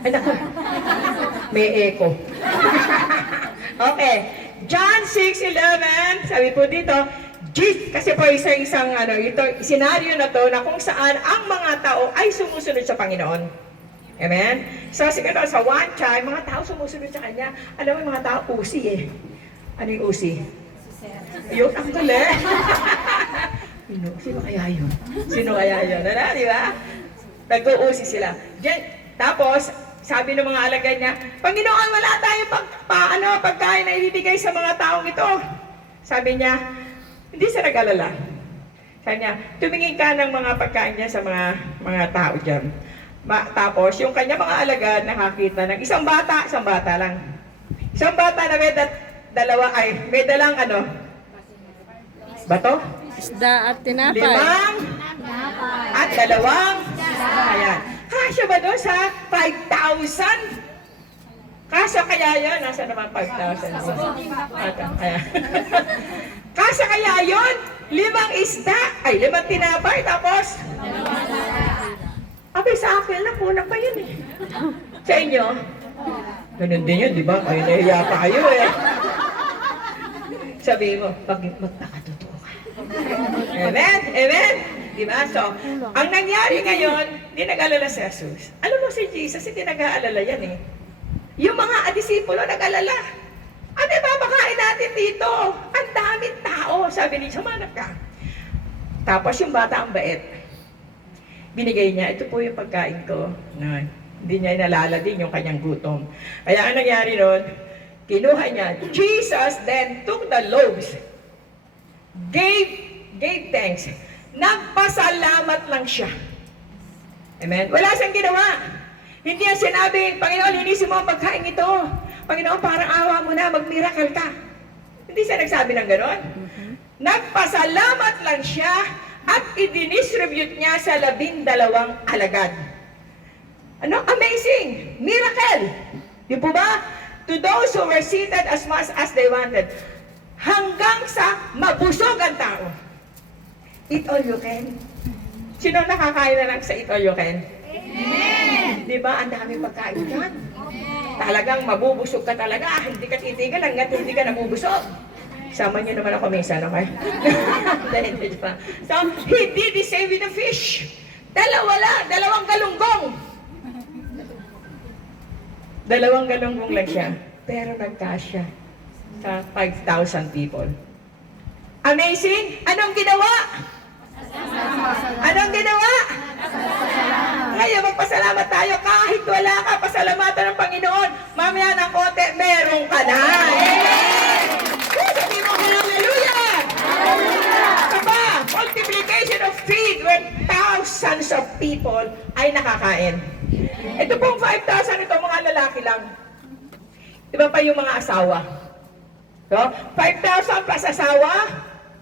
Ay, naku. May echo. Okay. John 6:11, sabi po dito, kasi po isang ito, senaryo na to na kung saan ang mga tao ay sumusunod sa Panginoon. Amen? So, siguro sa one time, mga tao sumusunod sa Kanya. Alam mo, yung mga tao, usi eh. Ano yung usi? Yun, ang galing. Sino kaya yun? Sino kaya yun? Ano, di ba? Nag-uusi sila. Tapos, sabi ng mga alagad niya, Panginoon, wala tayong pagkain na ibibigay sa mga taong ito. Sabi niya, hindi siya nag-alala. Sabi niya, tumingin ka ng mga pagkain niya sa mga tao dyan. Tapos, yung kanya mga alagad nakakita ng isang bata lang. Isang bata na may dalang bato? Isda at tinapay. 5 at 2. Ayan. Kasya ba doon sa 5,000? Kasya kaya yun? Nasa naman 5,000? Ayan. Kasya kaya yun? 5 isda, 5 tinapay, tapos? Abay, sa akin na kulang pa yun eh. Sa inyo? Ganun din yun, di ba? Ay, nahiya pa kayo eh. Sabihin mo, magpakatotoo ka. Amen? Amen? Di ba? So, ang nangyari ngayon, di nag-alala si Jesus. Alam mo si Jesus, hindi nag-aalala yan eh. Yung mga disipulo nag-alala. Ano ipapakain natin dito? Ang daming tao. Sabi ni, sumanap ka. Tapos yung bata ang bait. Binigay niya, ito po yung pagkain ko. No, hindi niya inalala din yung kanyang gutom. Kaya ang nangyari nun, kinuha niya. Jesus then took the loaves, gave thanks. Nagpasalamat lang siya. Amen? Wala siyang ginawa. Hindi niya sinabi, Panginoon, linisin mo ang pagkain ito. Panginoon, parang awa mo na, mag-miracle ka. Hindi siya nagsabi ng gano'n. Nagpasalamat lang siya at i-distribute niya sa 12 alagad. Ano? Amazing! Miracle! Di po ba? To those who were seated as much as they wanted. Hanggang sa mabusog ang tao. Eat all you can. Sino nakakain na lang sa eat all you can? Amen! Di ba? Ang dami pagkain dyan. Talagang mabubusog ka talaga. Hindi ka titigal hanggat hindi ka nabubusog. Sama niyo naman ako minsan, okay? So, he did the same with the fish. 2 galunggong. 2 galunggong lang siya. Pero nagkasya sa 5,000 people. Amazing! Anong ginawa? Anong ginawa? Ngayon, magpasalamat tayo. Kahit wala ka, pasalamatan ng Panginoon. Mamaya ng konti, meron ka na. Amen! Sabi mo, hallelujah! Hallelujah! Diba? Multiplication of feed when thousands of people ay nakakain. Ito pong 5,000, ito mga lalaki lang. Diba pa yung mga asawa? So, 5,000 plus asawa,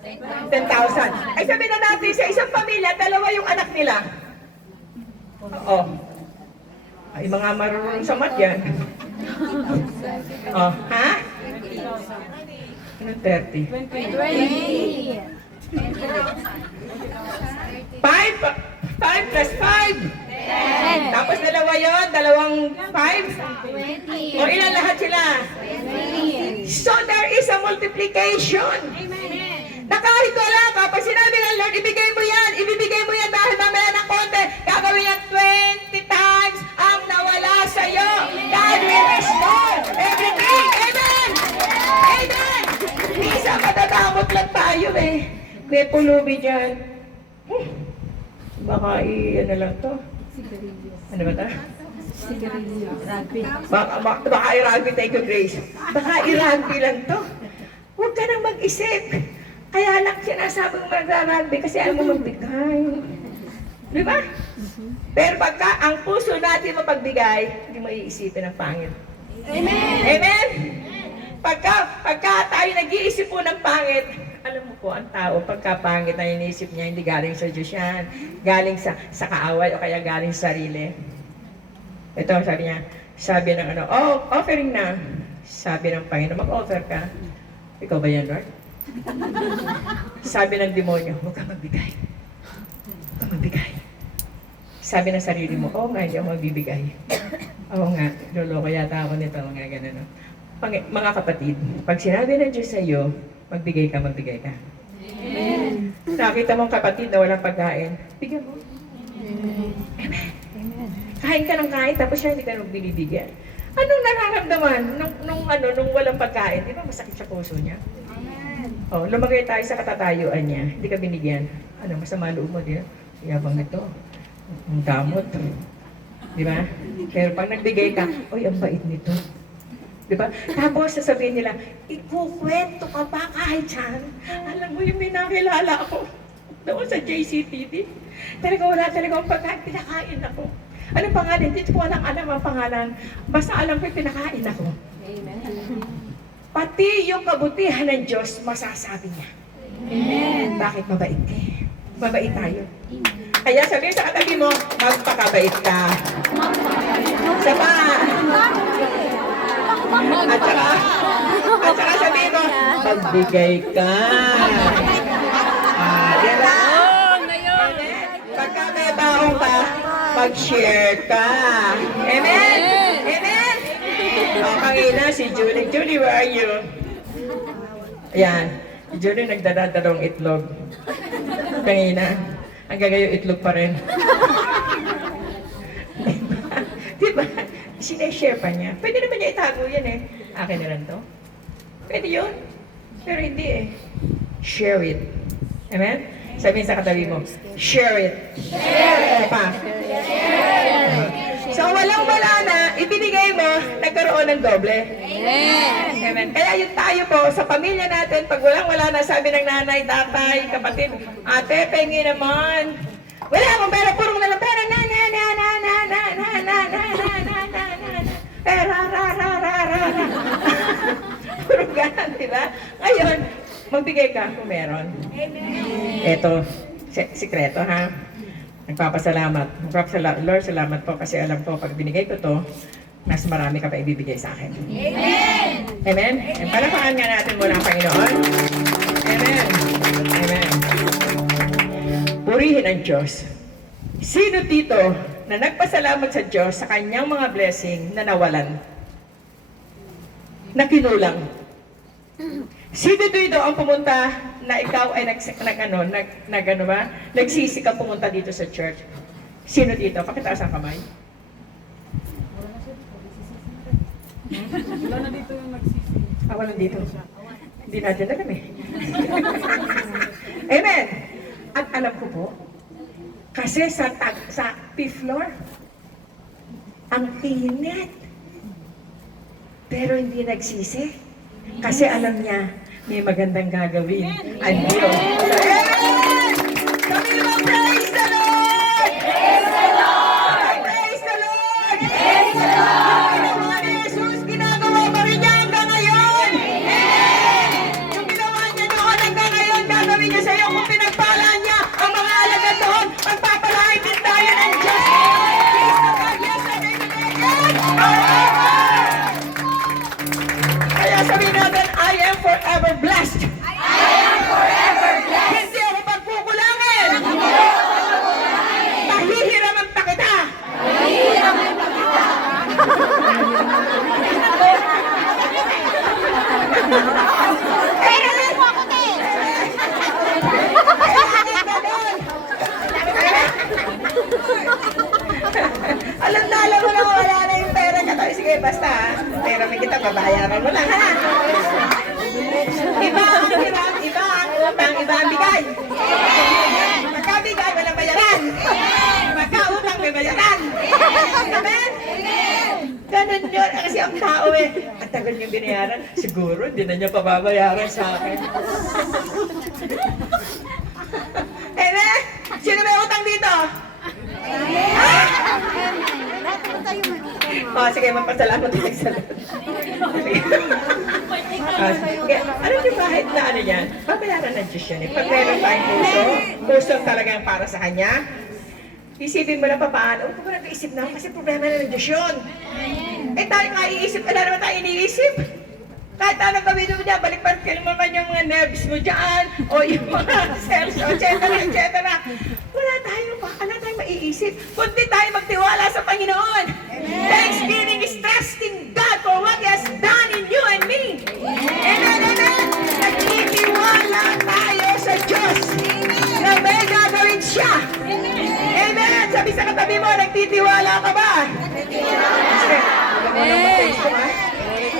10,000. Ay sabi na natin, sa isang pamilya, 2 yung anak nila. Oo. Ay, mga marunong sa math yan. Oh, ha? Anong 30? 20. 5 plus 5. 10. Tapos 2 yun, 5. 20. O ilan lahat sila? 20. So there is a multiplication. Na kahit wala ka, pag sinabi ng Lord, ibigay mo yan dahil mamaya ng konti, gagawin yan 20 times ang nawala sa'yo. God will restore everything. Amen! Amen! Minsan matatamot lang tayo eh. May pulubi dyan. Baka ano lang to? Ano ba ta? Baka i-rugby tayo ko, Grace. Baka i-rugby lang to. Huwag ka nang mag-isip. Kaya lang sinasabi mo mag-rugby kasi alam mo magbigay. Di ba? Pero pagka ang puso natin mapagbigay, hindi mo iisipin ang pangit. Amen! Amen! Pagka tayo nag-iisip po ng pangit, alam mo po, ang tao, pagka pangit na iniisip niya, hindi galing sa Diyos yan. Galing sa kaaway o kaya galing sa sarili. Ito, sabi ng offering na. Sabi ng Panginoon, mag-offer ka. Ikaw ba yan, Lord? Sabi ng demonyo, huwag ka magbigay. Huwag ka magbigay. Sabi ng sarili mo, nga, hindi ako magbibigay. Oo nga, loloko yata ako nito, mga ganun. No? Mga kapatid, pag sinabi ng Diyos sa iyo, magbigay ka, magbigay ka. Amen. Nakita mong kapatid na walang pagkain, bigyan mo. Amen. Kain ka ng kain, tapos siya hindi ka nang binibigyan. Anong nararamdaman nung walang pagkain? Di ba masakit sa puso niya? Oh, lumagay tayo sa katatayuan niya, hindi ka binigyan. Ano, masama loob mo, di ba? Yabang ito. Ang damot. Di ba? Pero pag nagbigay ka, oy, ang bait nito. Di ba? Tapos sasabihin nila, ikukwento ka ba kahit saan? Alam mo yung may nakilala ako doon sa JCTD. Talaga wala talaga ang pagkain, pinakain ako. Anong pangalan? Hindi ko alam ang pangalan. Basta alam ko yung pinakain ako. Amen. Pati yung kabutihan ng Diyos, masasabi niya. Amen. Bakit mabait ka? Mabait tayo. Kaya sabihin sa katabi mo, magpakabait ka. Sa pa. At saka sabihin mo, magbigay ka. Diba? Pagka may baong ka, mag-share ka. Amen? Amen? O, kanina si Julie. Julie, where are you? Ayan. Si Julie nagdadadalong itlog. Kanina. Hanggang ngayon itlog pa rin. Diba? Sineshare pa niya. Pwede naman niya itago yan eh. Akin na lang to. Pwede yun. Pero hindi eh. Share it. Amen? Sabihin sa katabi mo, share it. Share it. Pa. So walang-wala na, ibinigay mo, nagkaroon ng doble. Amen. Amen. Kaya yun tayo po, sa pamilya natin, pag walang-wala na, sabi ng nanay, tatay, kapatid, ate, pengi naman. Wala akong pera, purong na lang pera, purong ganan, di ba? Ngayon, magbigay ka kung meron. Amen. Ito, sikreto ha. Nagpapasalamat. Lord, salamat po kasi alam ko pag binigay ko to, mas marami ka pa ibibigay sa akin. Amen! Amen? Amen. Palakpakan nga natin muna ang Panginoon. Amen. Amen. Purihin ang Diyos. Sino dito na nagpasalamat sa Diyos sa kanyang mga blessing na nawalan? Na kinulang? Sino dito ang pumunta na ikaw ay nagsisi ka pumunta dito sa church? Sino dito? Pakitaas ang kamay. Wala na dito yung nagsisi. Wala dito. Hindi natin alam eh. Amen. At alam ko po, kasi sa fifth floor, ang init. Pero hindi nagsisi. Kasi alam niya, may magandang gagawin. Ang Diyos. Amen! Sabi mo, praise the Lord! Praise the Lord! Praise the Lord! Praise the Lord! Yung ginawa ni Jesus, ginagawa pa rin niya hanggang ngayon! Amen! Yung ginawa niya noon hanggang ngayon, gagawin niya sa iyo kung pinagpalaan niya ang mga alagad doon, pagpapalain din tayo ng Diyos. Praise the Lord! Yes, amen! Kaya sabihin natin, I am forever blessed. I am forever blessed. Hindi ako pagkukulangin. Hindi ako pagkukulangin. Pahihiraman pa kita. Pahihiraman pa kita. Alam mo lang wala na yung pera ka. Sige, basta ha. Pera may kita, babayaran mo lang ha. Iba ang hiram, iba ang utang, iba ang bigay. Magkabigay, walang bayaran. Magkautang, may bayaran. Amen? Ganun yun. Kasi ang tao eh, ang tagal niyong binayaran, siguro hindi na niya pababayaran sa akin. Amen? Sino may utang dito? Sige, magpasalamat tayo sa Lord. Alam niyo kahit na ano yan, babayaran ng Diyos yan eh. Pag meron tayong puso talagang para sa Kanya, isipin mo na pa paano. Huwag mo nag-iisip na kasi problema na ng Diyos yun. Eh tayo nga iisip, wala naman tayo iniisip. Kahit anong gawin mo niya, balik-balik ka naman yung mga nerves mo dyan, o yung mga cells, etc. Wala tayong maiisip, kundi tayo magtiwala sa Panginoon. Thanksgiving! Sabi mo, nagtitiwala ka ba?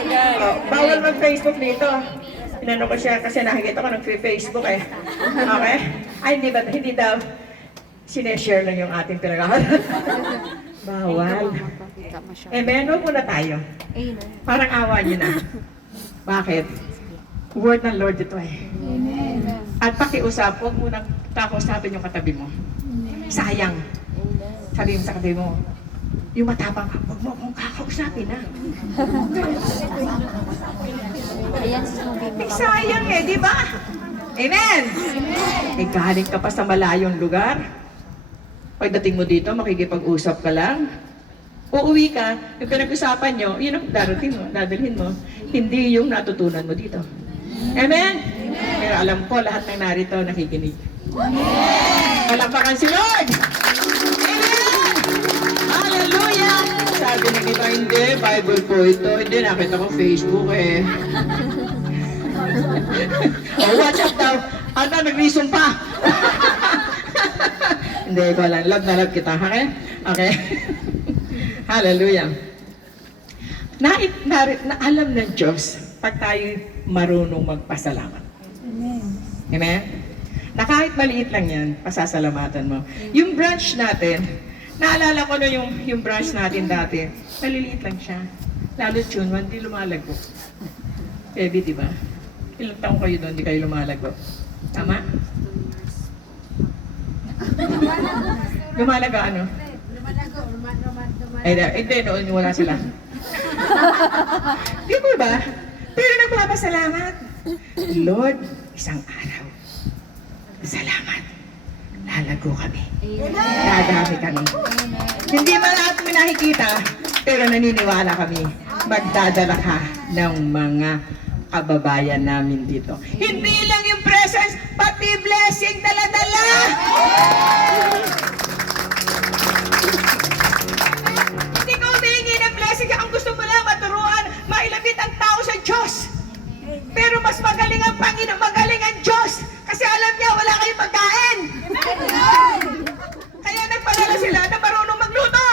Oh, bawal mag-Facebook dito. Inano ko siya kasi nakikita ko nag-Facebook eh. Okay? Ay, hindi daw. Sineshare lang yung ating pinag-aaral. Bawal. Amen, huwag muna tayo. Parang awa niyo na. Bakit? Word ng Lord ito eh. At pakiusap, huwag mo nang kakausapin yung katabi mo. Sayang. Sabihin mo sa katabi mo, yung matapang ka, huwag mo akong kakausapin na. Eh, sayang eh, di ba? Amen! Eh, galing ka pa sa malayong lugar. Pagdating mo dito, makikipag-usap ka lang. Uuwi ka, yung pinag-usapan nyo, yun ang darating mo, dadalhin mo. Hindi yung natutunan mo dito. Amen? Pero alam ko, lahat ng narito nakikinig. Palapakan si Lord! Amen! Hallelujah! Sabi ng iba, hindi, Bible po ito. Hindi, nakita ko Facebook eh. Oh, WhatsApp daw. Ano, nag-reason pa. Hindi ko alam. Love na love kita, okay? Okay. Hallelujah. Na alam ng Diyos pag tayo marunong magpasalamat. Amen? Na kahit maliit lang yan, pasasalamatan mo. Yung branch natin, naalala ko na yung branch natin dati, maliliit lang siya. Lalo June 1, di lumalago. Baby, di ba? Ilang taong kayo doon, di kayo lumalago. Tama? Lumalaga ano? Ay, hindi, noon wala sila. Di ba ba? Pero nagpapasalamat. Lord, isang araw. Salamat. Lalago kami. Dadami kami. Hindi man natin nakikita, pero naniniwala kami. Magdadala ka ng mga kababayan namin dito. Hindi lang yung presence, pati blessing dala-dala. Hindi ka humingi ng blessing. Ang gusto mo lang maturuan, mailapit ang tao sa Diyos. Pero mas magaling ang Panginoon, magaling ang Diyos. Kasi alam niya, wala kayong pagkain. Kaya nagpadala sila na marunong magluto.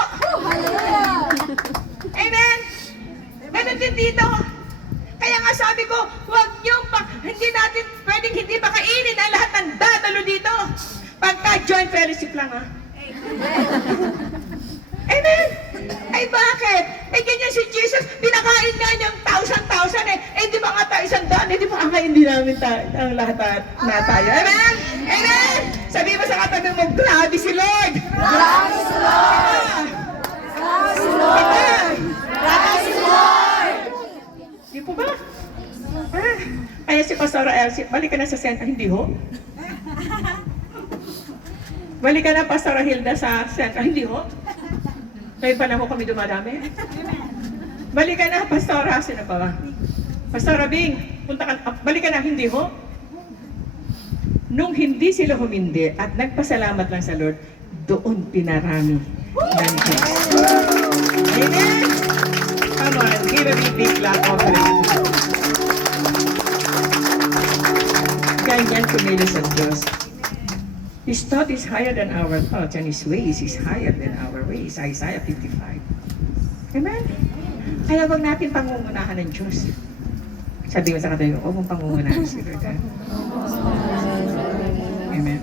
Amen? Ganun din dito. Kaya nga sabi ko, huwag niyong, hindi natin pwedeng hindi makainin ang lahat ng dadalo dito. Pagka joint fellowship lang ha. Amen? Ay bakit? Eh ganyan si Jesus, pinakain nga niyang thousand eh. Eh di ba nga tayo 100? Eh di ba kakain din namin ang lahat na tayo? Amen? Amen? Sabi mo sa katabi mo, grabe si Lord! Grabe si Lord! Grabe si Lord! Grabe si Lord! Di po ba? Ah, kaya si Pastora Elsie, balik ka na sa center, hindi ho? Balik ka na Pastora Hilda sa center, hindi ho? Ngayon pa lang ho kami dumadami? Balik ka na Pastora, sino pa ba? Pastora Bing, punta ka, balik ka na, hindi ho? Nung hindi sila humindi at nagpasalamat lang sa Lord, doon pinarami ng Diyos. Amen? Come on, give a big clap offering. Ganyan kumilos ang Diyos. His thought is higher than our thoughts and His ways is higher than our ways. Isaiah 55. Amen? Kaya wag natin pangungunahan ng Diyos. Sabi mo sa katayo, huwag mong pangungunahan si Lord. Amen?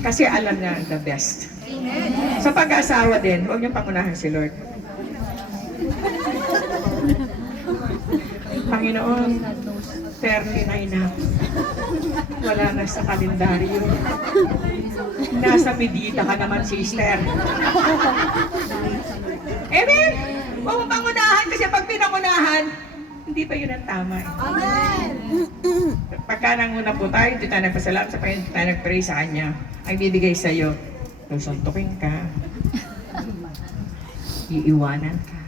Kasi alam niya the best. Sa pag-aasawa din, huwag niyong pangunahan si Lord. Panginoon, 39 na. Wala na sa kalendaryo. Nasa medita ka naman, sister. Amen? Huwag mong pangunahan kasi pag pinangunahan, hindi pa yun ang tama. Amen! Pagka nanguna po tayo, hindi tayo nagpasalamat sa Panginoon, hindi tayo nag-pray sa Kanya, ang bibigay sa iyo, susuntukin ka, iiwanan ka.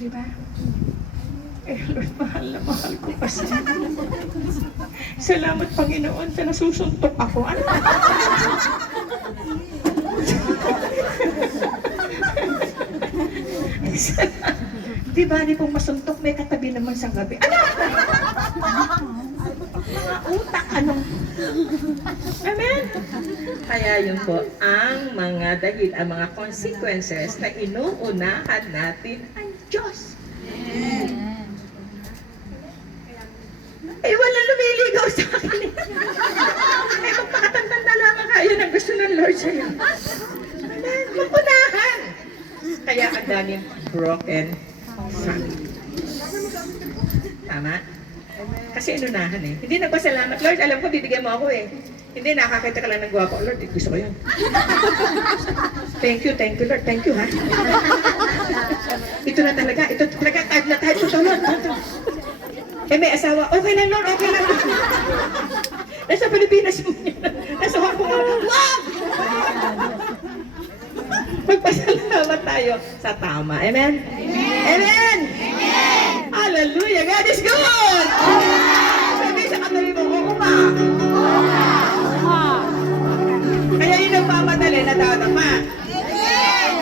Diba? Eh, Lord, mahal na mahal ko kasi. Salamat, Panginoon, sa nasusuntok ako. Ano? Di ba, di pong masuntok, may katabi naman sa gabi. Ano? Mga utak, anong... Amen? Kaya yun po, ang mga dahil, ang mga consequences na inuunahan natin ang Diyos. Eh, walang lumiligaw sa akin. Eh, magpakatanda lamang kayo na gusto ng Lord sa'yo. Amen? Mapunahan. Kaya ang daming broken family. Tama? Kasi inunahan eh. Hindi nagpasalamat. Lord, alam ko, bibigyan mo ako eh. Hindi, nakakita ka lang ng gwapo. Lord, gusto ko yun. Thank you, Lord. Thank you, ha? Ito na talaga. Ito talaga. Kahit na tayo. Ito, Lord. Ito. Eh, may asawa. Okay lang, Lord. Okay lang. Nasa Pilipinas mo niya. Nasa Hong Kong. Wow! Magpasalamat tayo sa tama. Amen? Amen! Hallelujah! God is good! Sabi sa katabi mo, oo ma. Kaya yung nagmamadali, nadadama.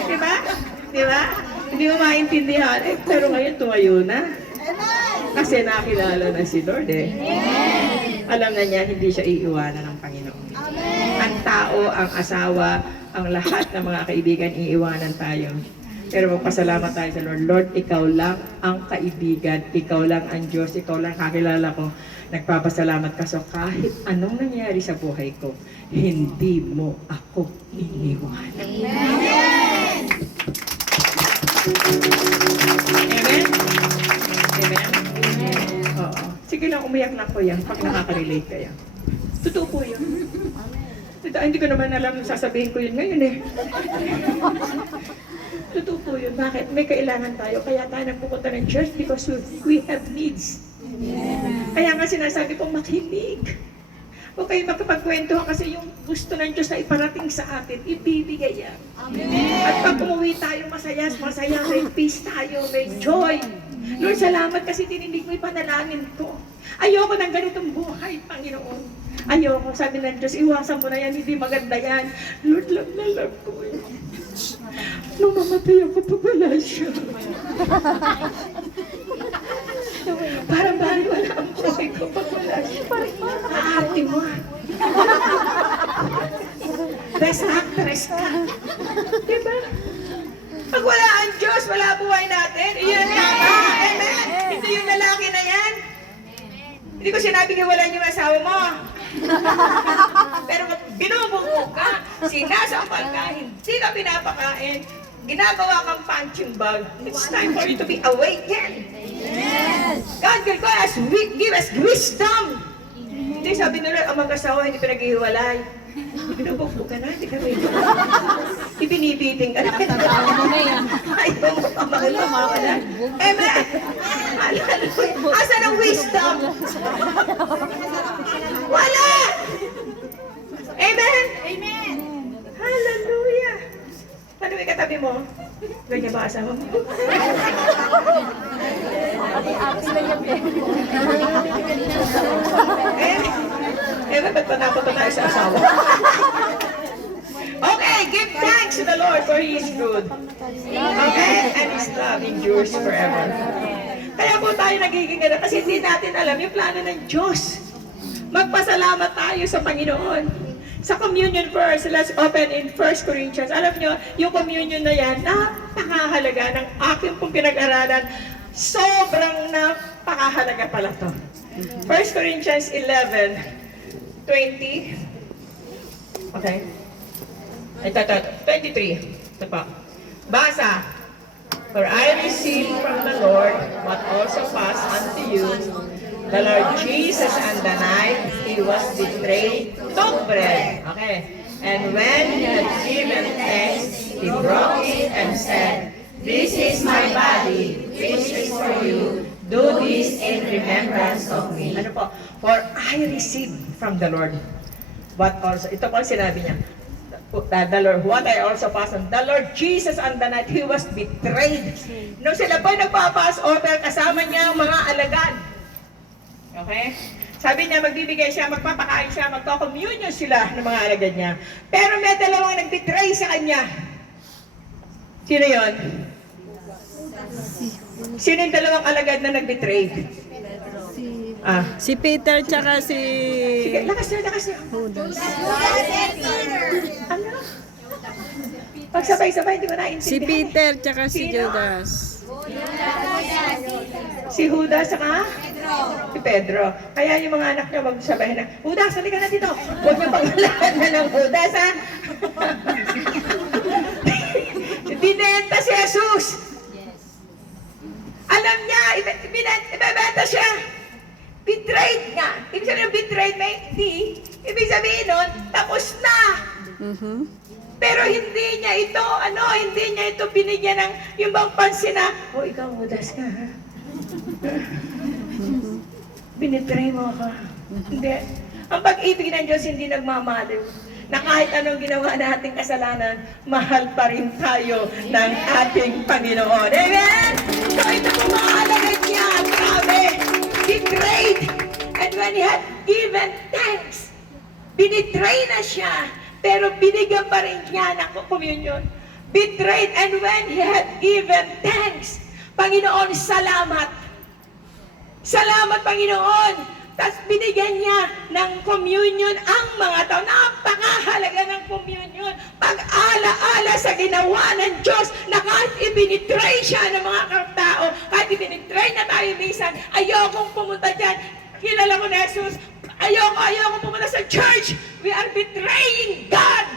Diba? Diba? Hindi mo maintindihan. Eh, pero ngayon tumayo na. Kasi nakilala na si Lord eh. Alam na niya, hindi siya iiwanan ng Panginoon. Ang tao, ang asawa, ang lahat ng mga kaibigan, iiwanan tayo. Pero magpasalamat tayo sa Lord. Lord, ikaw lang ang kaibigan, ikaw lang ang Diyos, ikaw lang kakilala ko. Nagpapasalamat ka. So kahit anong nangyari sa buhay ko, hindi mo ako iniwanan. Amen? Amen? Amen? Oo. Sige lang, umiyak lang ko yan pag nakaka-relate kayo. Totoo po yun. Hindi ko naman alam sasabihin ko yun ngayon eh. Totoo po yun. Bakit? May kailangan tayo. Kaya tayo nagpupunta ng church because we have needs. Kaya nga sinasabi ko, makinig. Huwag kayo magkapagkwentuhan kasi yung gusto ng Diyos na iparating sa atin, ibibigay yan. At pag umuwi tayo, masaya, may peace tayo, may joy. Lord, salamat kasi tininig mo yung panalangin ko. Ayoko ng ganitong buhay, Panginoon. Ayoko, sabi ng Diyos, iwasan mo na yan, hindi maganda yan. Lord, love na love ko eh. Nung mamatay ako, pag wala siya. Parang bali wala ang buhay ko pag wala siya. Aarte mo. Best actress ka. Diba? Pag wala ang Diyos, wala buhay natin. Iyan tama. Amen. Hindi yung lalaki na yan. Hindi ko sinabing iwalan yung asawa mo. Pero binubuo ka, sinasambal ka, hindi ka pinapakain, ginagawa kang punching bag. It's time for you to be awakened. God will give us wisdom. Hindi sabi nila, ang mag-asawa hindi pinag-ihiwalay. Binubuo ka na, hindi ka rin. Ibinibiting ka na. Ayaw mo pa makilala. Amen. Asan ang wisdom? Wala! Amen? Amen! Hallelujah! Paano may katabi mo? Ganyan ba asawa mo? Ba't panapot na tayo sa asawa? Okay, give thanks to the Lord for He is good. Okay? And His love endures forever. Kaya po tayo nagiging gano'n kasi hindi natin alam yung plano ng Diyos. Magpasalamat tayo sa Panginoon. Sa communion verse, let's open in 1 Corinthians. Alam nyo, yung communion na yan, napakahalaga ng aking pong pinag-aralan. Sobrang napakahalaga pala to. 1 Corinthians 11:20. Okay. Ito, 23. Ito pa. Basa. For I received from the Lord what also passed unto you. The Lord Jesus on the night He was betrayed took bread. Okay. And when He had given thanks, He broke it and said, This is my body, which is for you. Do this in remembrance of me. Ano po? For I received from the Lord what also, ito po sinabi niya. The Lord, what I also passed on. The Lord Jesus on the night He was betrayed. Nung sila po nagpa-pass over, kasama niya ang mga alagad. Okay? Sabi niya, magbibigay siya, magpapakain siya, magko-communion sila ng mga alagad niya. Pero may dalawang nag-betray sa kanya. Sino yon? Sino yung dalawang alagad na nag-betray? Ah, Si Peter tsaka si sige, lakas na, lakas na. Judas. Ano? Pagsabay-sabay, hindi ko naintindihan. Si Peter tsaka si Sino? Judas. Si Judas, saka? Si Pedro. Kaya yung mga anak niya magsabay na, Judas, halika na dito. Huwag niyo pangalaman na ng Judas, ha? Binenta si Jesus. Alam niya, ibebenta siya. Betrayed nga. Ibig sabihin, betrayed may hindi. Ibig sabihin nun, tapos na. Mhm. Pero hindi niya ito binigyan ng yung bang pansin na, oh, ikaw, Judas ka, ha? Binitray mo ako. Hindi. Ang pag-ibig ng Diyos hindi nagmamaliw. Na kahit anong ginawa nating kasalanan, mahal pa rin tayo ng ating Panginoon. Amen? So ito po mga alagad niya, grabe, betrayed. And when he had given thanks, binitray na siya, pero binigyan pa rin niya ng communion. Betrayed, and when he had given thanks, Panginoon, salamat. Salamat, Panginoon. Tapos binigyan niya ng communion ang mga tao. Napakahalaga ng communion. Pag-ala-ala sa ginawa ng Diyos na kahit ibinitray siya ng mga tao, kahit ibinitray na tayo minsan, ayokong pumunta dyan. Kilala mo na Jesus, ayokong pumunta sa church. We are betraying God.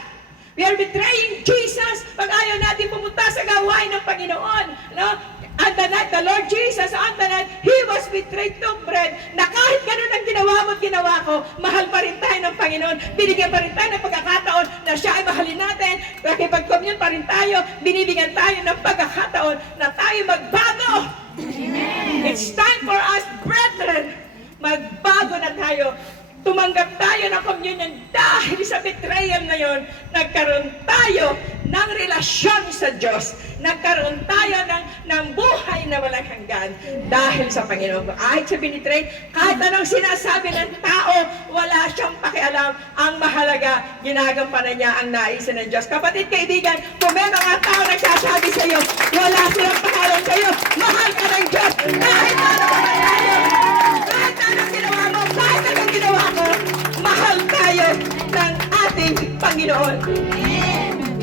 We are betraying Jesus pag ayaw natin pumunta sa gawain ng Panginoon. No? On the night, the Lord Jesus, on the night, He was betrayed, took bread, na kahit ganun ang ginawa mo at ginawa ko, mahal pa rin tayo ng Panginoon. Binigyan pa rin tayo ng pagkakataon na siya ay mahalin natin. Nakipag-commune pa rin tayo. Binibigyan tayo ng pagkakataon na tayo magbago. Amen. It's time for us, brethren, magbago na tayo. Tumanggap tayo ng communion dahil sa betrayal na yon, nagkaroon tayo ng relasyon sa Diyos. Nagkaroon tayo ng buhay na walang hanggan dahil sa Panginoon. Kahit sa binitray, kahit anong sinasabi ng tao, wala siyang pakialam. Ang mahalaga, ginagampanan niya ang naisin ng Diyos. Kapatid, kaibigan, kung may mga tao nagsasabi sa iyo, wala silang pakialam sa iyo, mahal ka ng Diyos. Kahit ano ka na tayo, kahit anong ginawa mo, kahit anong ginawa ko, mahal tayo ng ating Panginoon.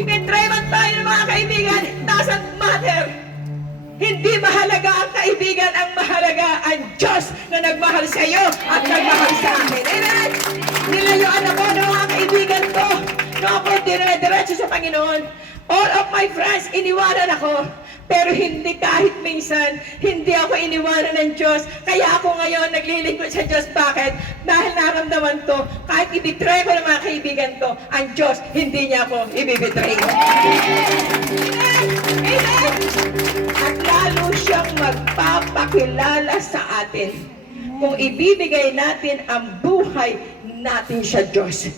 Ibitray man tayo ng mga kaibigan, it doesn't matter. Hindi mahalaga ang kaibigan, ang mahalaga ang Diyos na nagmahal sa iyo at nagmahal sa akin. Amen? Nilayuan ako ng mga kaibigan ko. No ako dire-diretso sa Panginoon. All of my friends, iniwanan ako. Pero hindi kahit minsan, hindi ako iniwanan ng Diyos. Kaya ako ngayon naglilingkod sa Diyos. Bakit? Dahil naramdaman ko, kahit ibitray ko ng mga kaibigan ko, ang Diyos, hindi niya ako ibibitray. Amen! Amen! At lalo siyang magpapakilala sa atin kung ibibigay natin ang buhay natin sa Diyos.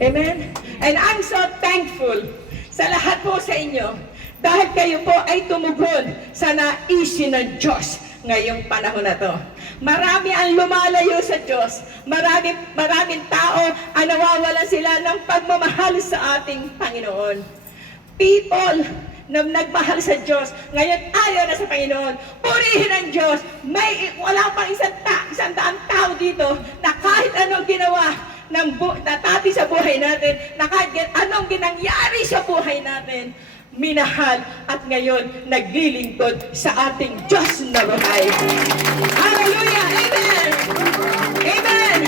Amen? And I'm so thankful sa lahat po sa inyo dahil kayo po ay tumugon sa naisin ng Diyos ngayong panahon na to. Marami ang lumalayo sa Diyos. Maraming tao ang nawawalan sila ng pagmamahal sa ating Panginoon. People na nagmahal sa Diyos, ngayon ayaw na sa Panginoon. Purihin ang Diyos. Wala pang isang daang tao dito na kahit anong ginawa natati sa buhay natin, na kahit anong ginangyari sa buhay natin, minahal at ngayon naglilingkod sa ating Diyos na buhay. Hallelujah! Amen! Amen!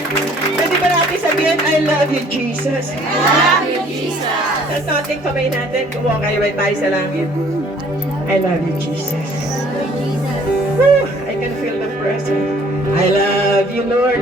Pwede ba natin sabihin, I love you, Jesus? I love you, Jesus! Tapos natin kamay natin, kumukay tayo sa langit. I love you, Jesus. Woo! I can feel the presence. I love you, Lord.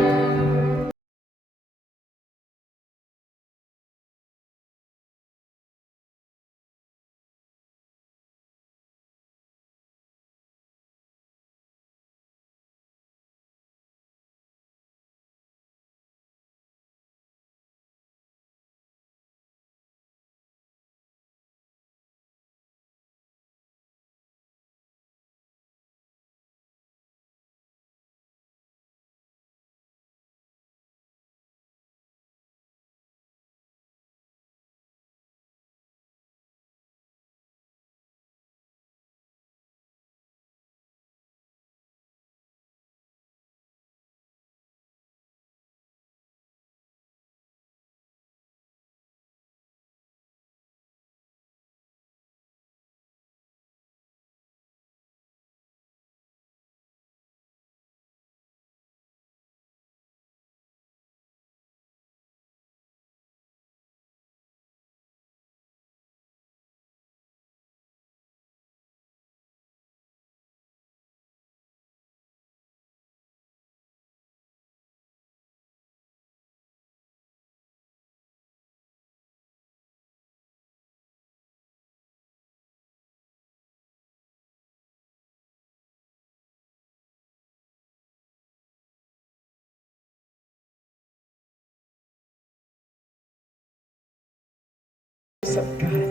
grace of God.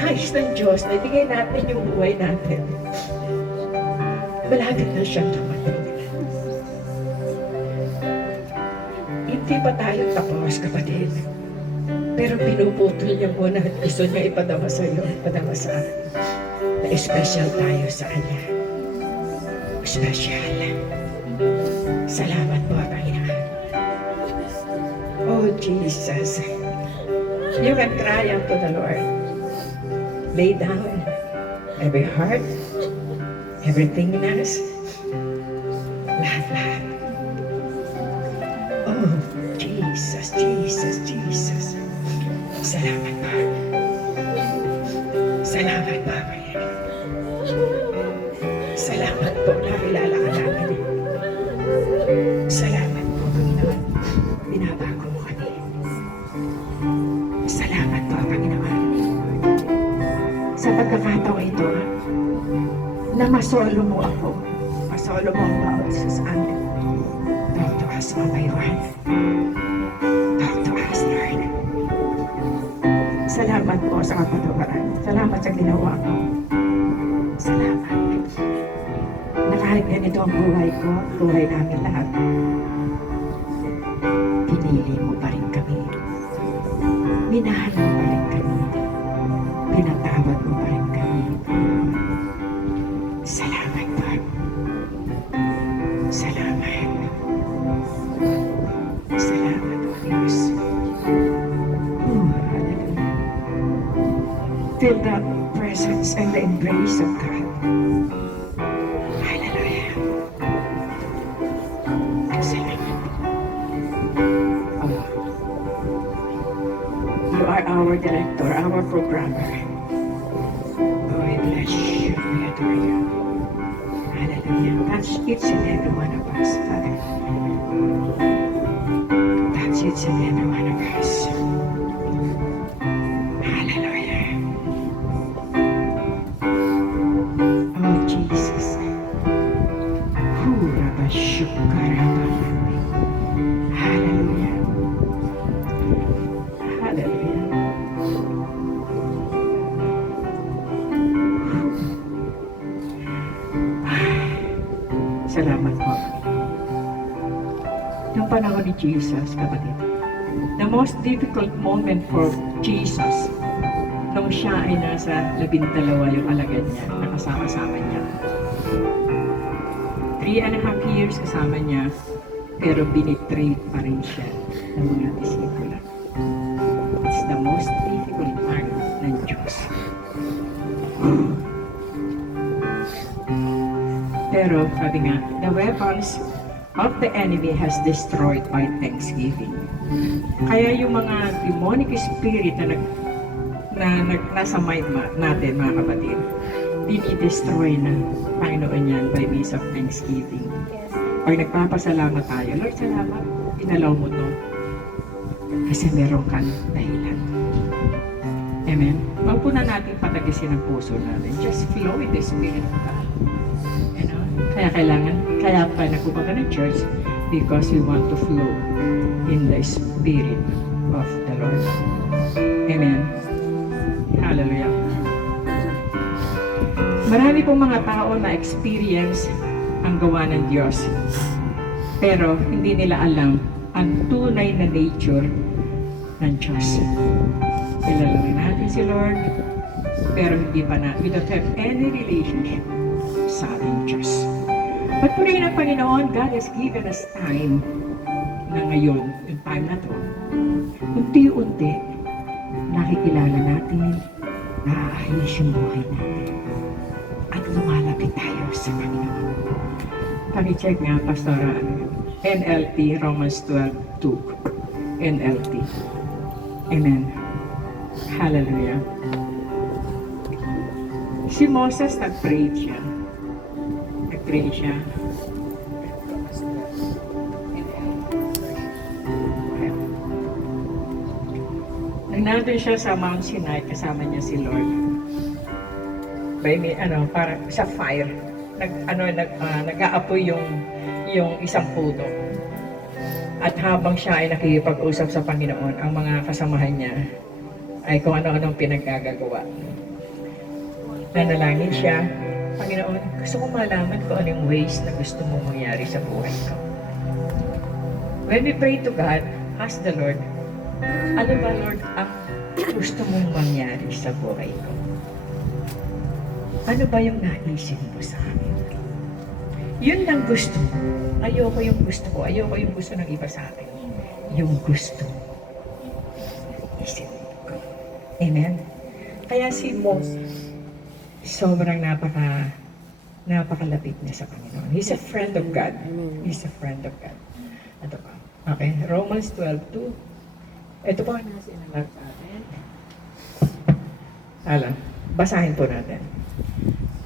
Nais ng Diyos na ibigay natin yung buhay natin. Malapit na siyang dumating. Hindi pa tayo tapos, kapatid. Pero pinuputol niya muna at gusto niya ipadama sa iyo, ipadama sa akin. Na special tayo sa Kanya. Special. Salamat po, Panginoon. Oh, Jesus. You can cry unto the Lord. Lay down every heart, everything in us. Lahat. Oh, Jesus, Jesus, Jesus. Salamat po. Salamat po, Panginoon. Salamat po, nakilala ka namin. Salamat po, Panginoon. Binabago mo kami. Salamat po, Panginoon. Sa pagkakataong ito, na masolo mo ako. Masolo mo ang bawat isa sa amin. Talk to us one by one. Talk to us, Lord. Salamat po sa kapatawaran. Salamat sa ginawa ko. Salamat. Na kahit ganito ang buhay ko, buhay namin lahat, pinili mo pa rin kami. Minahal mo pa rin kami. Pinatawad mo pa rin kami. Salamat po. Salamat. Salamat po, Diyos. Oh, hallelujah. Feel the presence and the embrace of God. Hallelujah. Salamat. Oh. You are our director, our programmer. Oh, we bless you. We adore you. Hallelujah. Touch each and every one of us, Father. Touch each and every one of us. Hallelujah. Oh, Jesus. Huraba shukaraba. Hallelujah. Hallelujah. Salamat po. Yung panahon ni Jesus, kapatid, the most difficult moment for Jesus, nung siya ay nasa 12 yung alagad niya, nakasama-sama niya. 3.5 years kasama niya, pero binitray pa rin siya ng mga disipulo. It's the most difficult time ng Diyos. Pero sabi nga, the weapons of the enemy has destroyed by thanksgiving. Kaya yung mga demonic spirit na nasa mind natin, mga kapatid, dinidestroy na Panginoon yan by means of thanksgiving. Pag nagpapasalamat tayo, Lord, salamat, inalaw mo to. Kasi meron kang dahilan. Amen? Huwag po na natin patagisin ang puso natin. Just flow with the Spirit of God. You know? Kaya pa nagpupunta ng church because we want to flow in the Spirit of the Lord. Amen? Hallelujah. Marami pong mga tao na experience ang gawa ng Diyos. Pero hindi nila alam ang tunay na nature ng Diyos. Kilala natin si Lord, pero hindi pa na, we don't have any relationship sa ating Diyos. But purihin ang Panginoon, God has given us time na ngayon, yung time na to, unti-unti, nakikilala natin, naaayos yung buhay natin, at lumalapit tayo sa Panginoon. Pag-check nga, Pastora, NLT, Romans 12:2. NLT. Amen. Hallelujah. Si Moses, nag-pray siya. Nag-pray siya. Nandun siya sa Mount Sinai, kasama niya si Lord. By me, para sa fire. Nag-aapoy yung isang puno. At habang siya ay nakikipag-usap sa Panginoon, ang mga kasamahan niya ay kung ano-anong pinaggagawa. Nanalangin siya, Panginoon, gusto ko malaman kung anong ways na gusto mo mangyari sa buhay ko. When we pray to God, ask the Lord, ano ba Lord ang gusto mong mangyari sa buhay ko? Ano ba yung naisip mo sa akin? Yun lang gusto mo. Ayoko yung gusto ko. Ayoko yung gusto ng iba sa akin. Yung gusto mo. Isip ko. Amen? Kaya si Moses, sobrang napakalapit niya sa Panginoon. He's a friend of God. He's a friend of God. Ito pa. Okay, Romans 12:2. Ito po ang nasa inalag sa atin. Basahin po natin.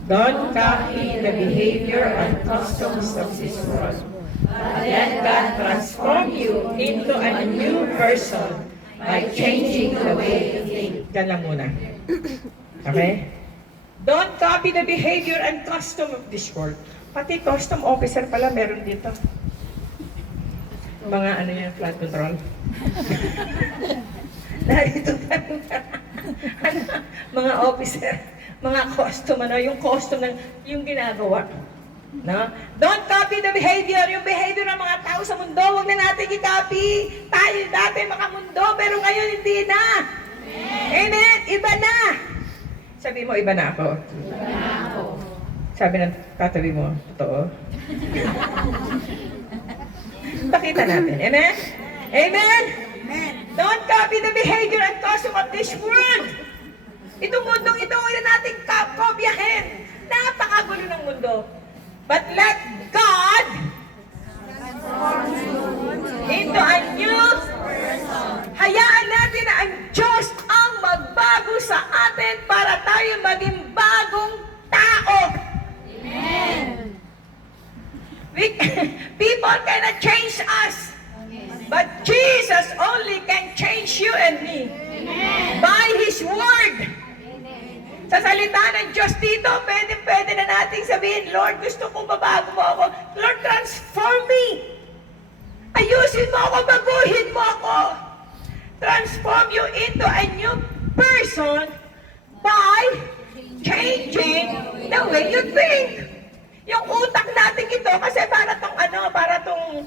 Don't copy the behavior and customs of this world, but let God transform you into a new person by changing the way you think. Diyan lang muna. Okay? Don't copy the behavior and custom of this world. Pati custom officer pala meron dito. Mga ano yan, flood control. Narito mga officer, mga custom, yung custom ng yung ginagawa. No? Don't copy the behavior, yung behavior ng mga tao sa mundo. Huwag na natin i-copy. Tayo dati makamundo, pero ngayon hindi na. Amen? Iba na. Sabi mo, iba na ako. Iba na ako. Sabi ng katabi mo, totoo. Pakita natin. Amen? Amen? Don't copy the behavior and custom of this world. Itong mundong ito, huwag na natin kopyahin. Napakagulo ng mundo. But let God into a new hayaan natin na ang Diyos ang magbago sa atin para tayo maging bagong tao. Amen. People cannot change us. But Jesus only can change you and me. Amen. By His Word. Sa salita ng Diyos dito, pwede na nating sabihin, Lord, gusto kong babago mo ako. Lord, transform me. Ayusin mo ako, baguhin mo ako. Transform you into a new person by changing the way you think. Yung utak natin ito, kasi para tong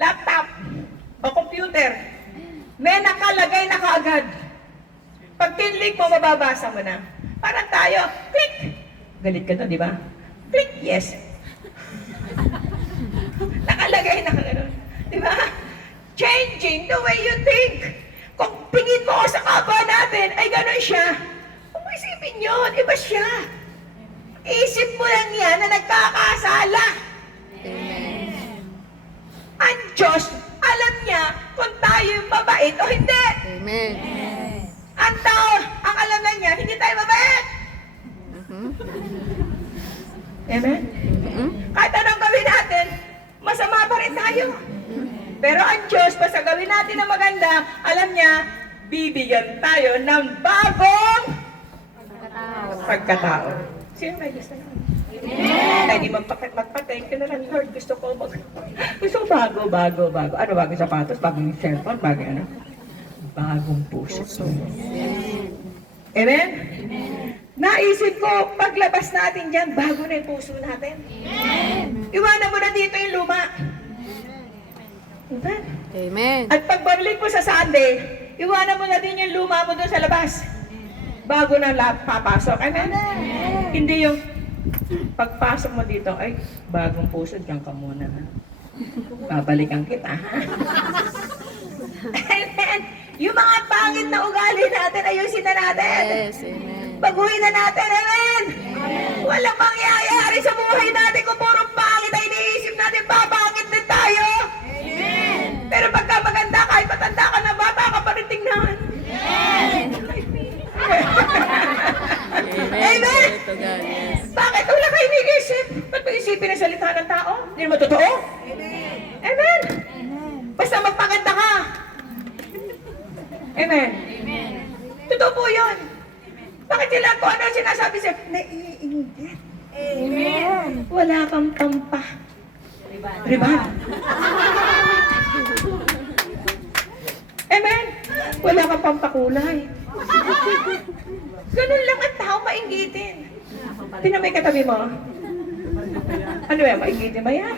laptop o computer, may nakalagay na kaagad. Pag tinlik mo, mababasa mo na. Parang tayo, click! Galit ka na, di ba? Click, yes. Nakalagay na gano'n. Di ba? Changing the way you think. Kung tingin mo sa kapwa natin, ay gano'n siya. Kung isipin yun, iba siya. Isip mo lang yan na nagkakasala. Amen. Ang Diyos, alam niya kung tayo yung mabait o hindi. Amen. Ang tao, ang alam na niya, hindi tayo mabait. Amen? Kahit anong gawin natin, masama pa rin tayo. Pero ang Diyos, basta gawin natin na maganda, alam niya, bibigyan tayo ng bagong pagkatao. Sino may gusto naman? Hindi magpa-thank you na lang, Lord. Gusto ko bago. Ano, bagong sapatos, bagong cellphone, bagong ano? Bagong puso. Amen? Naisip ko, paglabas natin dyan, bago na yung puso natin. Iwanan mo na dito yung luma. Amen? Amen. At pagbalik mo sa Sunday, iwanan mo na din yung luma mo doon sa labas. Bago na papasok. Amen? Hindi yung pagpasok mo dito, ay, bagong puso, diyan ka muna. Babalikan kita, ha? Amen? Yung mga pangit na ugali natin, ayusin na natin. Yes, amen. Baguhin na natin, amen? Walang mangyayari sa buhay natin kung puro pangit ay iniisip natin, babangit din tayo. Amen. Pero pagka maganda, kahit matanda ka na, bata ka pa rin tingnan. Amen. Amen. To God, yes. Bakit wala kayo iniisip? Ba't mo isipin ang salita ng tao? Hindi mo totoo? Amen. Amen. Basta magpaganda ka. Amen. Amen. Totoo po yun. Bakit sila kung ano sinasabi sa'yo? Naiinggit. Amen. Wala kang pampa. Riban. Wala kang pampakulay. Ganun lang ang tao, mainggitin. Tingnan mo yung katabi mo. Ano yan, mainggitin ba yan?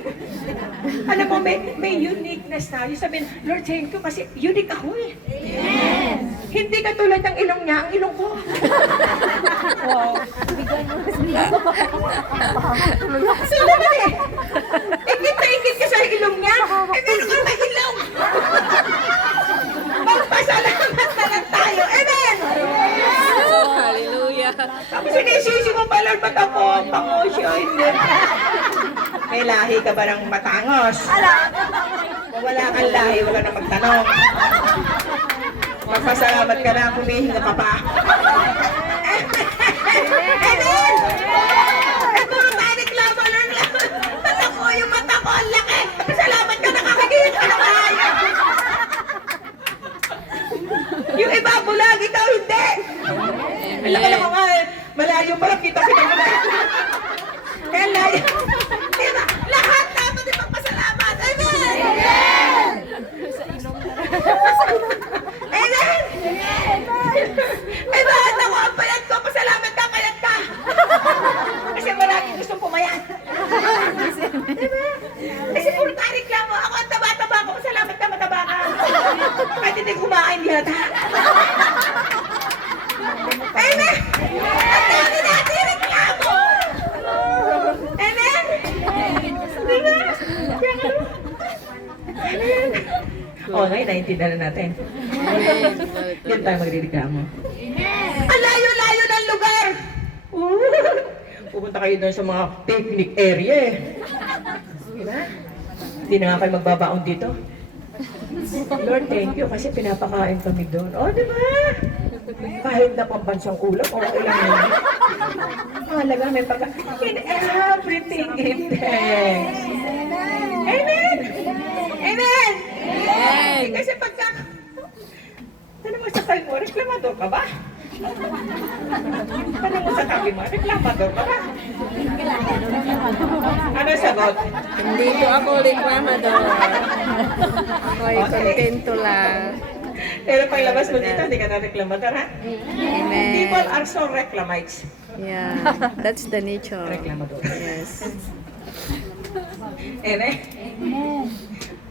Alam mo, may uniqueness tayo. Sabihin, Lord, thank you kasi unique ako eh. Hindi ka tulad ng ilong niya, ang ilong ko. Wow. So naman eh. Ingit na ingit ka sa ilong niya. Eh, meron kang may ilong. Magpasalamat na lang tayo. Amen! Hallelujah. Tapos sinisisi mo pa, Lord, ba't ako pangosyo? Hindi. May lahi ka ba ng matangos? Kung wala kang lahi, wala na magtanong. Magpasalamat ka na, humihinga ka pa. Amen! Eh, puro tayo reklamo, Lord. Mata ko, yung mata ko, ang laki. Pasalamat ka, nakakagigit ka na kaya. Yung iba bulag, ikaw hindi. Alam ko nga eh, malayo pa lang kita mo na. Kaya layo. Diba? Lahat dapat ipagpasalamat. Amen! Amen! Ay, bakit ako ang payat ko? Pasalamat ka, payat ka. Kasi maraming gustong pumayat. Diba? Kasi puro tayo reklamo. Ako ang taba-taba ko. Pasalamat ka, mataba ka. Kahit hindi kumain yata. Amen! Ang dami natin reklamo! Amen! Diba? Kaya nga, Amen! O, ngayon, naintindihan na natin. Yan tayo magrereklamo. Ang layo-layo ng lugar! Pupunta kayo doon sa mga picnic area eh. Diba? Hindi na nga kayo magbabaon dito. Lord, thank you kasi pinapakain kami doon. O, diba? Kahit na pambansang ulam, okay lang yun. Mahalaga, may pagka... In everything, give thanks. Amen! Amen! Amen! Kasi pagka... Tanong mo sa tayo mo, reklamador ka ba? Tanong mo sa tabi mo, reklamador ka ba? Ano sagot? Hindi ko ako reklamador. Ako ay Okay. kontento lang. Pero paglabas mo dito, hindi ka na reklamador, ha? Amen. People are so reclamites. Yeah, that's the nature. Reklamador. Yes. Amen?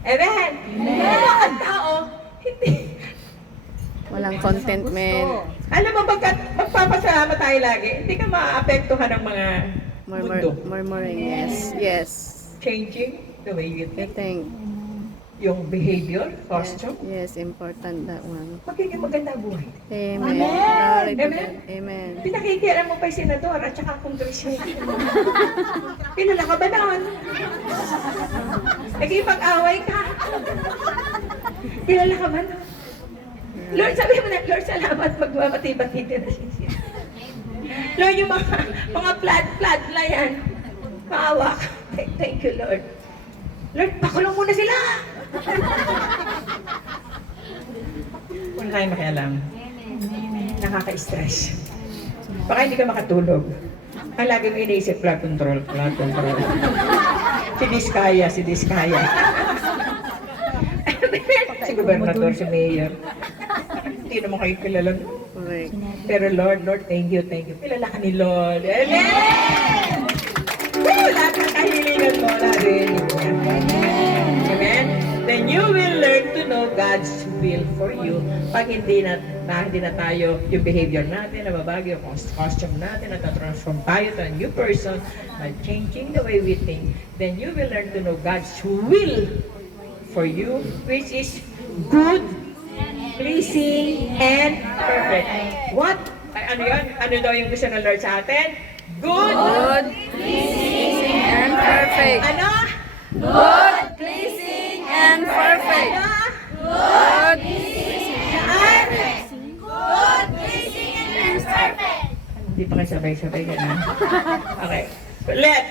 Amen! Pero ang tao, hindi. Walang contentment. Alam mo, pagkat magpapasalamat tayo lagi, hindi ka maaapektuhan ng mga mundo. Murmuring, yes. Yes. Changing the way you I think. think. Yung behavior, costume, Yes, important that one. magiging maganda ang buhay. Amen. Glory to Amen. God. Amen. Pinakikialam mo pa yung senador at saka kongresyon. Kilala ka ba doon? Nagipag-away ka. Kilala ka ba doon? Lord, sabi mo na, Lord, salamat, magmamati-bati din na siya. Lord, yung mga flood na yan, maawa ka. Thank you, Lord. Lord, pakulong muna sila! Kung tayo makialam, nakaka-stress. Baka hindi ka makatulog. Ang lagi mo iniisip, flood control, flood control. Si Diskaya. Si gobernador, si mayor. Hindi naman kayo kilala. Correct. Pero Lord, thank you. Kilala ka ni Lord. Amen! Woo! Lahat ng kahilingan mo, narinig niya. Amen? Then you will learn to know God's will for you. Pag hindi na tayo, yung behavior natin, nababago yung costume natin, natatransform tayo to a new person, by changing the way we think, then you will learn to know God's will for you, which is good, pleasing, and perfect. What? Ay, ano yun? Ano daw yung gusto ng Lord sa atin? Good, Good, pleasing, and perfect. ano? Good, pleasing, and perfect. Ano? Good, Saan? Hindi pa kayo sabay-sabay ganun. Okay. Ulit.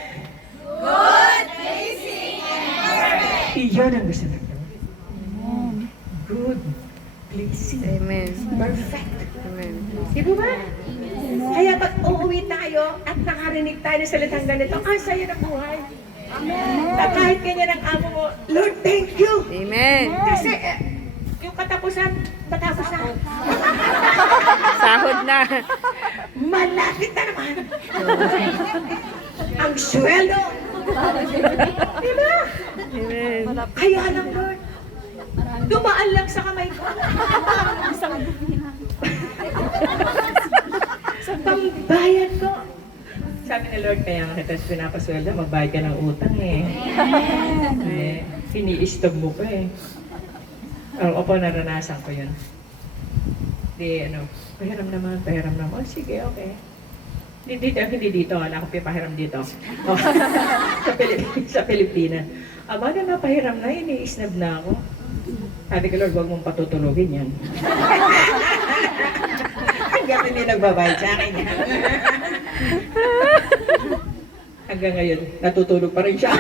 Good, pleasing, and perfect. Iyon ang gusto ng Lord. Good, pleasing, Amen. perfect. Amen. Di ba ba? Kaya pag uuwi tayo at nakarinig tayo ng salitang ganito, ang saya ng buhay. Na kahit ganyan ang amo mo, Lord, thank you. Amen. Kasi yung katapusan, Pagkatapos na, Sahod na. malapit na naman. Ang sweldo. Diba? Amen. Kaya lang, Lord, dumaan lang sa kamay ko. Sa pambayad ko. Sabi ni Lord, kaya nga kita pinapasweldo, magbayad ka ng utang eh. Ini-stop mo pa eh. Opo, naranasan ko yun. Di, pahiram naman. Oh, sige, okay. Hindi dito, wala akong pipahiram dito. Oh, sa Pilipinas. Aba na napahiram na, ini-snub na ako. Sabi ko, Lord, huwag mong patutulugin yan. Hanggang hindi nagbabayad sa akin yan. Hanggang ngayon, natutulog pa rin siya.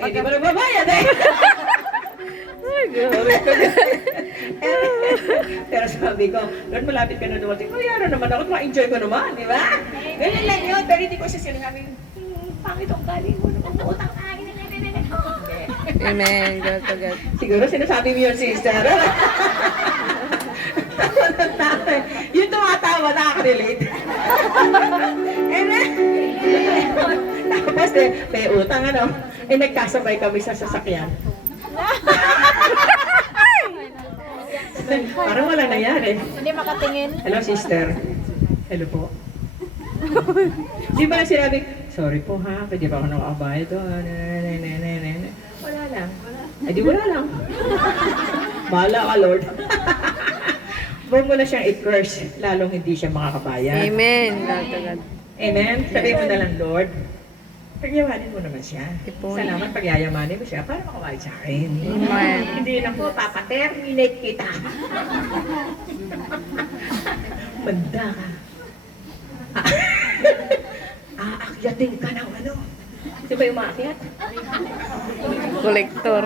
Hindi pa nagbabayad eh. Ay, glory to God. Pero sabi ko, Lord, malapit ka na dumating. Mayroon naman ako, ma-enjoy ko naman, di ba? Ganyan lang yun, pero hindi ko siya sinasabi, pangit ang galing mo, nag-uutang ka. Amen. Glory to God. Siguro sinasabi mo yun, sister. Yung tumatawa, nakaka-relate. And then, tapos may utang, nagkasabay kami sa sasakyan. Parang wala nangyari. Hindi makatingin. Hello, sister. Hello po. Di ba sinabi, sorry po ha, pwede ba ako nakakabayad to? Wala lang. Ay di wala lang. Bahala ka, Lord. Huwag mo na siyang i-curse, lalong hindi siya makakabayad. Amen. Glory to God. Amen? Sabihin mo na lang, Lord, pagyamanin mo naman siya. Ipon. Salamat pagyayamanin mo siya para makabayad sa akin. Amen. Hindi na po, papaterminate kita. Manda ka. Aakyatin ka ng ano. Sino ba yung umaakyat? Kolektor.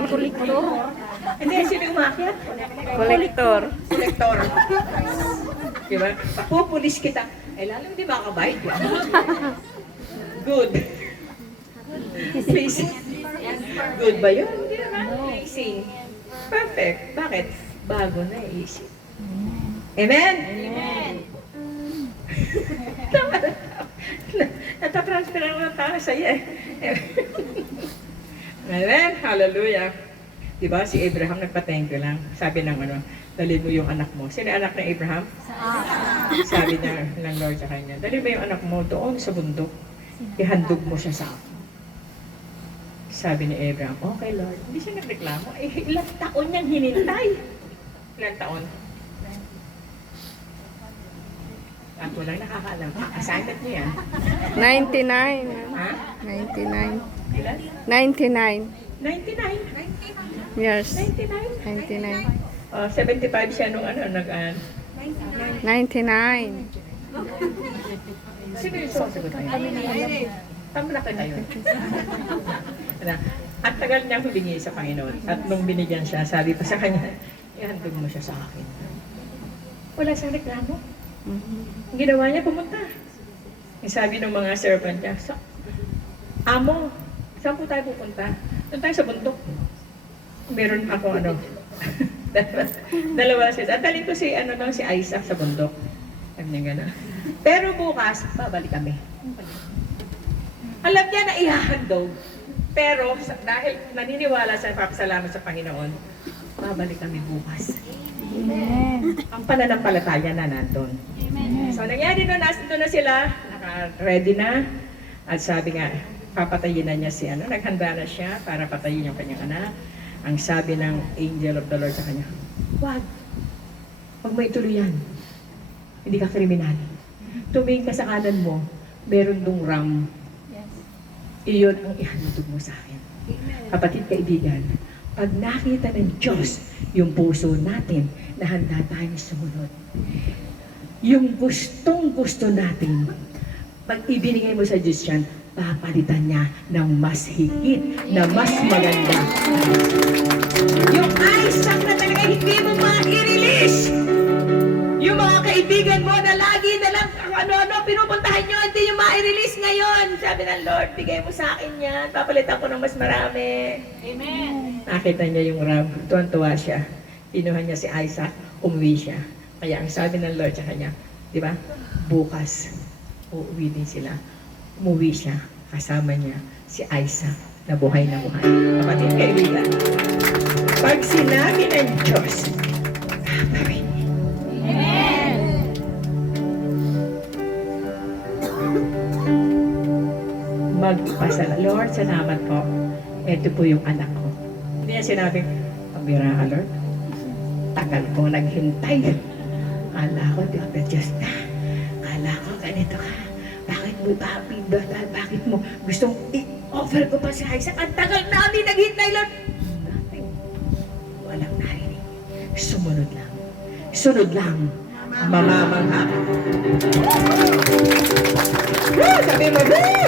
Hindi, sino yung umaakyat? Kolektor. Kolektor. Diba? Papupulis kita. Eh, lalo hindi makabayad ka. Good. Please. Good ba yun? Hindi naman. Pleasing. Perfect. Bakit? Bago na isip. Amen? Amen. Tama na. Natatransfer ako ng tao sa iyo eh. Amen? Hallelujah. Diba si Abraham nagpa-thank you lang. Sabi ng dalhin mo yung anak mo. Sino yung anak ng Abraham? Sabi niya ng Lord sa kanya, dalhin mo yung anak mo doon sa bundok. Ihandog mo siya sa akin. Sabi ni Abraham, okay Lord. Hindi siya nagreklamo. Ilang taon niyang hinintay. Ilang taon? At walang nakakaalam. Assignment niya yan. 99. Ha? 99. Ilan? 99 99. years. 99. 99. 75 siya nung 99. Sino yung sumasagot na yun? Tama na kita yun. At tagal niya humingi sa Panginoon. At nung binigyan siya, sabi pa sa kanya, ihandog mo siya sa akin. Wala siyang reklamo. Ang ginawa niya, pumunta. Yung sabi ng mga servant niya, Amo, saan po tayo pupunta? Doon tayo sa bundok. Meron ako dalawa siya. At dalhin ko si Isaac sa bundok. Sabi niya gano'n. Pero bukas, babalik kami. Alam niya na ihahandog. Pero dahil naniniwala sa papasalamat sa Panginoon, babalik kami bukas. Amen. Ang pananampalataya na nandun. So nangyari doon na sila, naka-ready na. At sabi nga, papatayin na niya naghanda na siya para patayin yung kanyang anak. Ang sabi ng angel of the Lord sa kanya, wag mo ituloy yan. Hindi ka kriminal. Tumingin ka sa kanan mo, meron dong ram. Iyon ang ihandog mo sa akin. Kapatid, kaibigan, pag nakita ng Diyos yung puso natin na handa tayong sumunod, yung gustong-gusto natin, pag ibinigay mo sa Diyos yan, papalitan niya ng mas higit na mas maganda. Yung Isaac na talaga hindi mo ma-i-release. Yung mga kaibigan mo na lagi na lang pinupuntahan nyo, hindi nyo i-release ngayon. Sabi ng Lord, bigay mo sa akin yan. Papalitan ko ng mas marami. Amen. Nakita niya yung rab. Tuwan-tuwa siya. Kinuha niya si Isaac, umuwi siya. Kaya ang sabi ng Lord sa kanya, di ba? Bukas, uuwi din sila. Umuwi siya. Kasama niya si Isaac na buhay na buhay. Kapatid, kaibigan. Pag sinabi ng Diyos, gagawin niya. Amen. Magpasala. Lord, salamat po. Ito po yung anak ko. Hindi niya sinabing, pambira ka, Lord. Tagal ko naghintay. Kala ko, di ba, Diyos na. Kala ko, ganito ka. Bakit mo gustong i-offer ko pa si Isaac? Ang tagal namin naghintay, Lord. Nothing. Walang narinig. Sumunod lang. Sunod lang. Mamamangha ka. Woo! Sabi mo, woo!